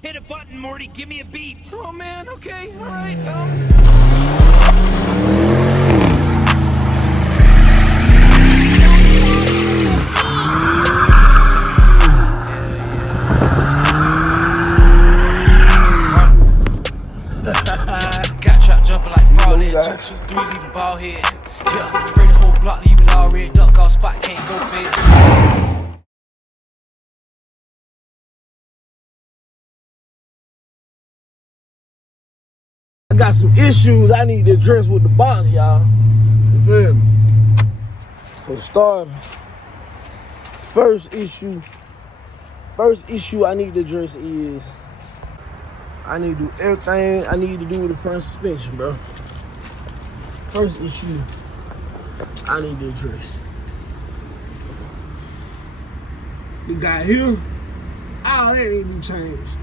Hit a button, Morty. Give me a beat. Oh man. Okay. All right. Got trap jumping like fraud. 2-2-3, leaving ball head. Yeah, spray the whole block, leave it all red. Duck off spot, can't go fit. I got some issues I need to address with the box, y'all. You feel me? For starter, first issue I need to address is I need to do everything I need to do with the front suspension, bro. First issue I need to address. The guy here, all that need to be changed.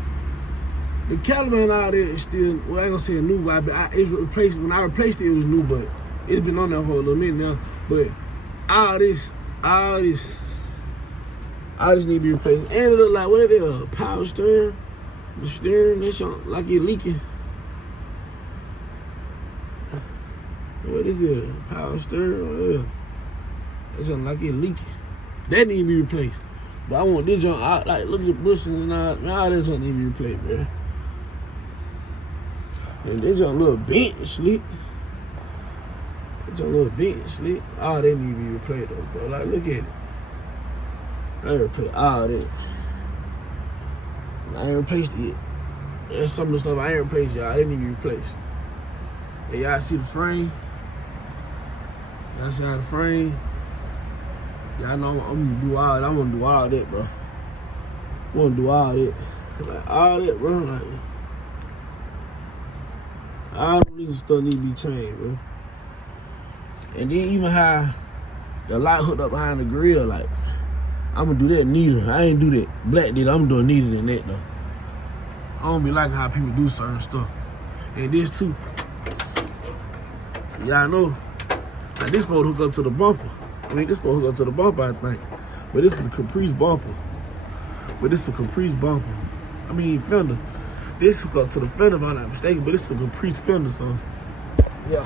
The caliber and all that is still, well, I ain't gonna say new, but it's replaced. When I replaced it, it was new, but it's been on there for a little minute now. But all this need to be replaced. And it look like, what it is, a power steering? The steering, that shit like it leaking. What is it? Power steering? What that shit like it leaking. That need to be replaced. But I want this junk out, like, look at the bushes and all that junk need to be replaced, man. And this junk a little bent and slick. This junk a little bent and slick. All that need to be replaced though, bro. Like, look at it. I ain't replaced all that. I ain't replaced it yet. There's some of the stuff I ain't replaced, y'all. They need to be replaced. And y'all see the frame? Y'all see how the frame? Y'all know I'm gonna do all that. I'm gonna do all that, bro. I'm gonna do all that. Like, all that, bro. Like, all this stuff need to be changed, bro. And then even how the light hooked up behind the grill, like, I'm gonna do that neater. I ain't do that black did. I'm doing neater than that, though. I don't be liking how people do certain stuff. And this, too. Y'all know, like, this supposed to hook up to the bumper. I mean, this supposed to hook up to the bumper, I think. But this is a Caprice bumper. I mean, fender. This hook up to the fender, if I'm not mistaken, but this is a Caprice fender, so yeah.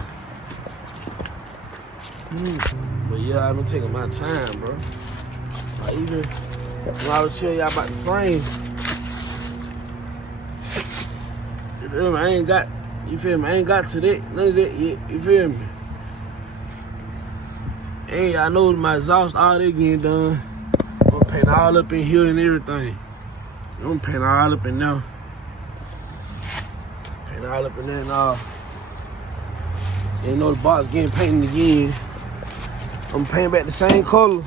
But yeah, I've been taking my time, bro. Like, even when I was telling y'all about the frame, you feel me? I ain't got to that, none of that yet, you feel me? Hey, I know my exhaust, all that getting done. I'm gonna paint all up in here and everything. I'm gonna paint all up in there. Paint all up in there and all. You know the box getting painted again. I'm painting back the same color,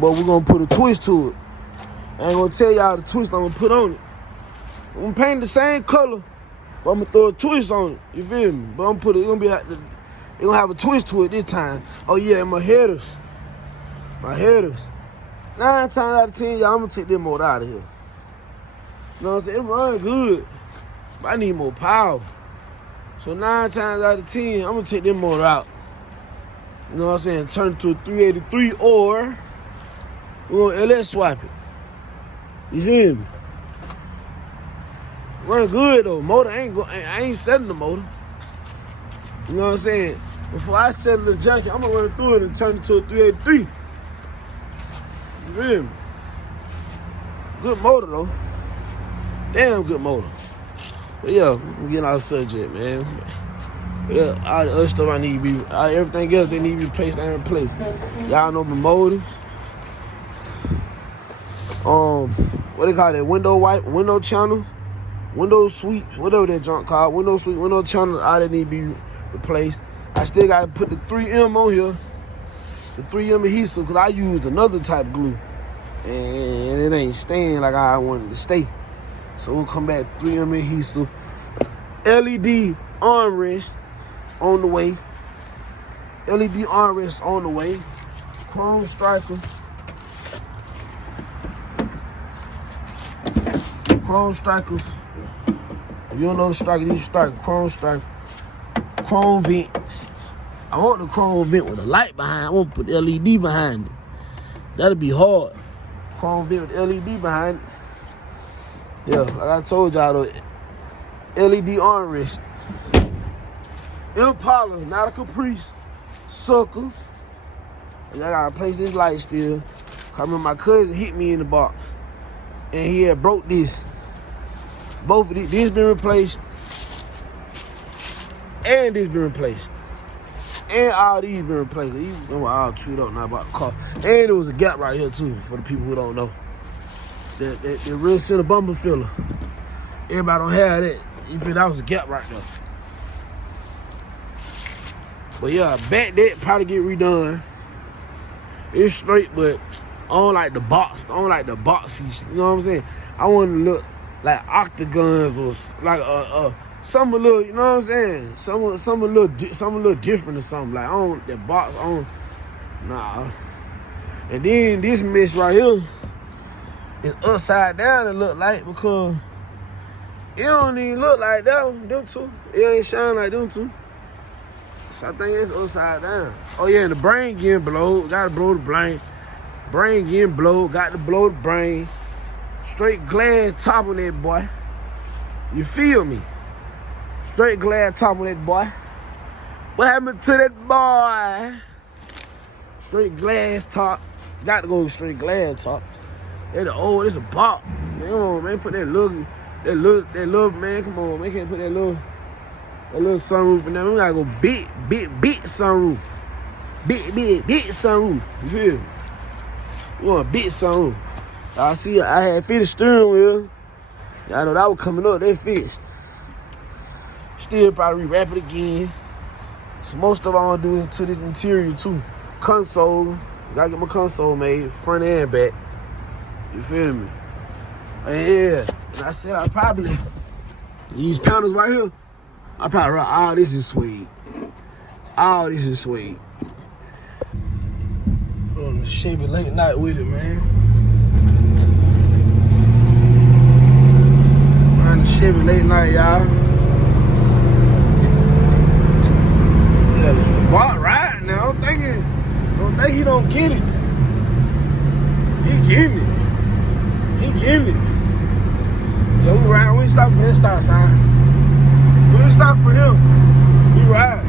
but we're gonna put a twist to it. I ain't gonna tell y'all the twist I'm gonna put on it. I'm gonna paint the same color, but I'm gonna throw a twist on it. You feel me? But I'm gonna it's gonna have a twist to it this time. Oh yeah, and my headers. 9 times out of 10, y'all, I'm gonna take them motor out of here. You know what I'm saying? It run good, but I need more power. So 9 times out of 10, I'm gonna take them motor out. You know what I'm saying? Turn it to a 383, or we're gonna LS swap it. You feel me? Run good though. Motor I ain't setting the motor. You know what I'm saying? Before I settle the junkie, I'm gonna run it through it and turn it to a 383. You feel me? Good motor though. Damn good motor. But yeah, I'm getting off the subject, man. But yeah, all the other stuff I need to be, everything else they need to be replaced, I ain't replaced. Y'all know my motors. What they call that? Window wipe, window channels, window sweeps, whatever that junk called. Window sweep, window channels, all that need to be replaced. I still gotta put the 3M on here, the 3M adhesive, because I used another type of glue, and it ain't staying like I wanted to stay. So we'll come back 3M adhesive, LED armrest on the way, chrome strikers, If you don't know the striker, these strike chrome vents. I want the chrome vent with a light behind. I want to put LED behind it. That'll be hard. Chrome vent with LED behind it. Yeah, like I told y'all, the LED armrest. Impala, not a Caprice. Sucker. And I gotta replace this light still. I remember my cousin hit me in the box. And he had broke this. Both of these been replaced. And this been replaced. And all these been replaced. These were all chewed up now about the car. And there was a gap right here too, for the people who don't know. The real center bumper filler. Everybody don't have that. You feel that was a gap right there. But yeah, back that probably get redone. It's straight, but I don't like the box. I don't like the boxy. You know what I'm saying? I want to look like octagons or like some a little. You know what I'm saying? Some a little different or something. Like I don't that box. I don't. Nah. And then this mess right here is upside down. It look like because it don't even look like that. Them two. It ain't shine like them two. So I think it's upside down. Oh yeah, and the brain getting blowed. Gotta blow the brain. Brain getting blowed. Got to blow the brain. Straight glass top on that boy. You feel me? Straight glass top on that boy. What happened to that boy? Straight glass top. Got to go straight glass top. It's a box. Man, come on, man. Put that little, man. Come on, man. Can't put that little sunroof in there. We gotta go big sunroof. Big sunroof. You feel me? We want a big sunroof. I had fixed the steering wheel. Y'all know that was coming up. They fixed. Still probably rewrap it again. So most of all I'm gonna do to this interior too. Console. Gotta get my console made, front and back. You feel me? And yeah. And I said I probably these panels right here. I probably run all this is suede. All this is suede. On the Chevy late night with it, man. Run the Chevy late night, y'all. Yeah, the Box ride now. Don't think he don't get it. He getting it. He getting it. Yeah, we ride. We ain't stop for that stop sign. We ain't stop for him. We ride.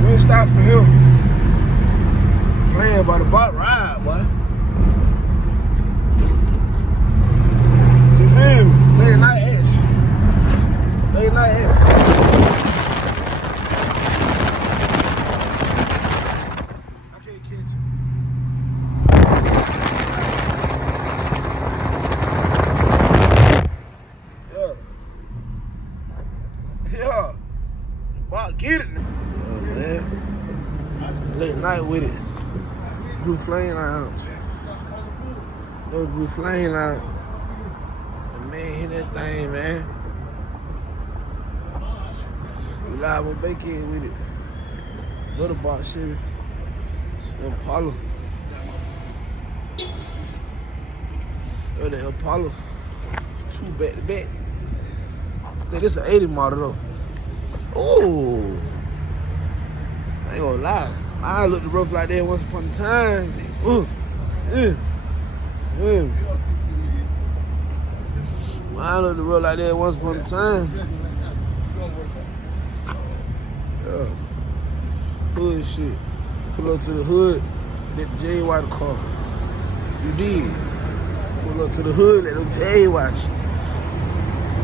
We ain't stop for him. Playing by the Box ride, boy. You feel me? Late night ass. Late night ass. Get it. Oh, man. Late night with it. Blue flame lounge. Those blue flame lounge. The man hit that thing, man. We live on bacon with it. Little Box Chevy. Impala. The Impala. 2 back to back. I think this is an 80 model though. Ooh, I ain't gonna lie. I looked rough like that once upon a time. I looked rough like that once upon a time. Yeah. Hood shit. Pull up to the hood, let the J watch the car. You did. Pull up to the hood, let them J watch.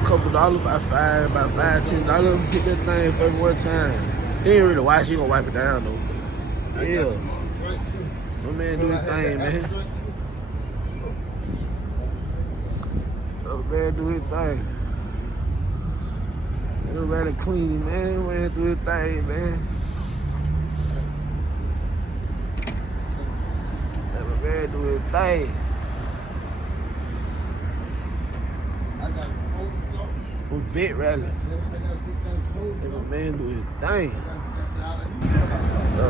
Couple dollars, about $5, $10. Hit that thing for every one time. He ain't really wash, he gonna wipe it down though. Yeah. My man do his thing, man. My man do his thing. Everybody clean, man. Man do his thing, man. My man do his thing. I'm vet rally. And my man do his thing.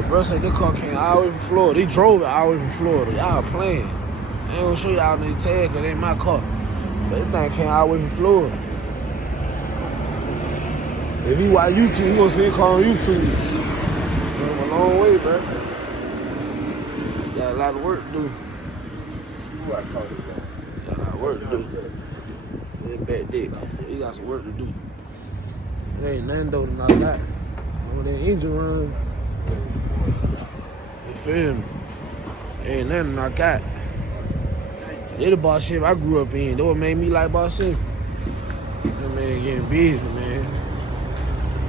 Bro said this car came all the way from Florida. He drove it all the way from Florida. Y'all playing. I ain't gonna show y'all the tag because it ain't my car. But this thing came all the way from Florida. If you watch YouTube, you gonna see it car on YouTube. Come a long way, bro. Got a lot of work to do. Got a lot of work to do. That back dick. He got some work to do. It ain't nothing though to knock out. On that engine run. You feel me? Ain't nothing to knock out. They the Box Chevy I grew up in. That what made me like Box Chevy. That man getting busy, man.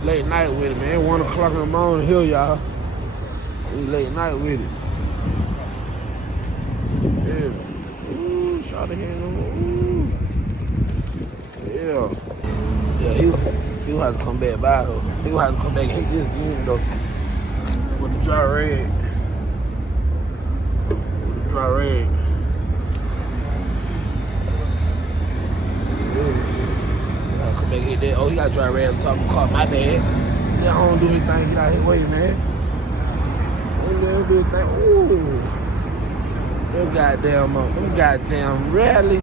Late night with it, man. 1 o'clock in the morning here, y'all. We late night with it. Yeah. Ooh, shot here. Ooh. Yeah. Yeah, he'll have to come back by though. He'll have to come back and hit this again though. With the Joyride. With the Joyride. Yeah. Come back and hit that. Oh, he got Joyride on top of the car. My bad. Let home do his thing. Get out his way, man. Let him do his thing. Ooh. Them goddamn rally.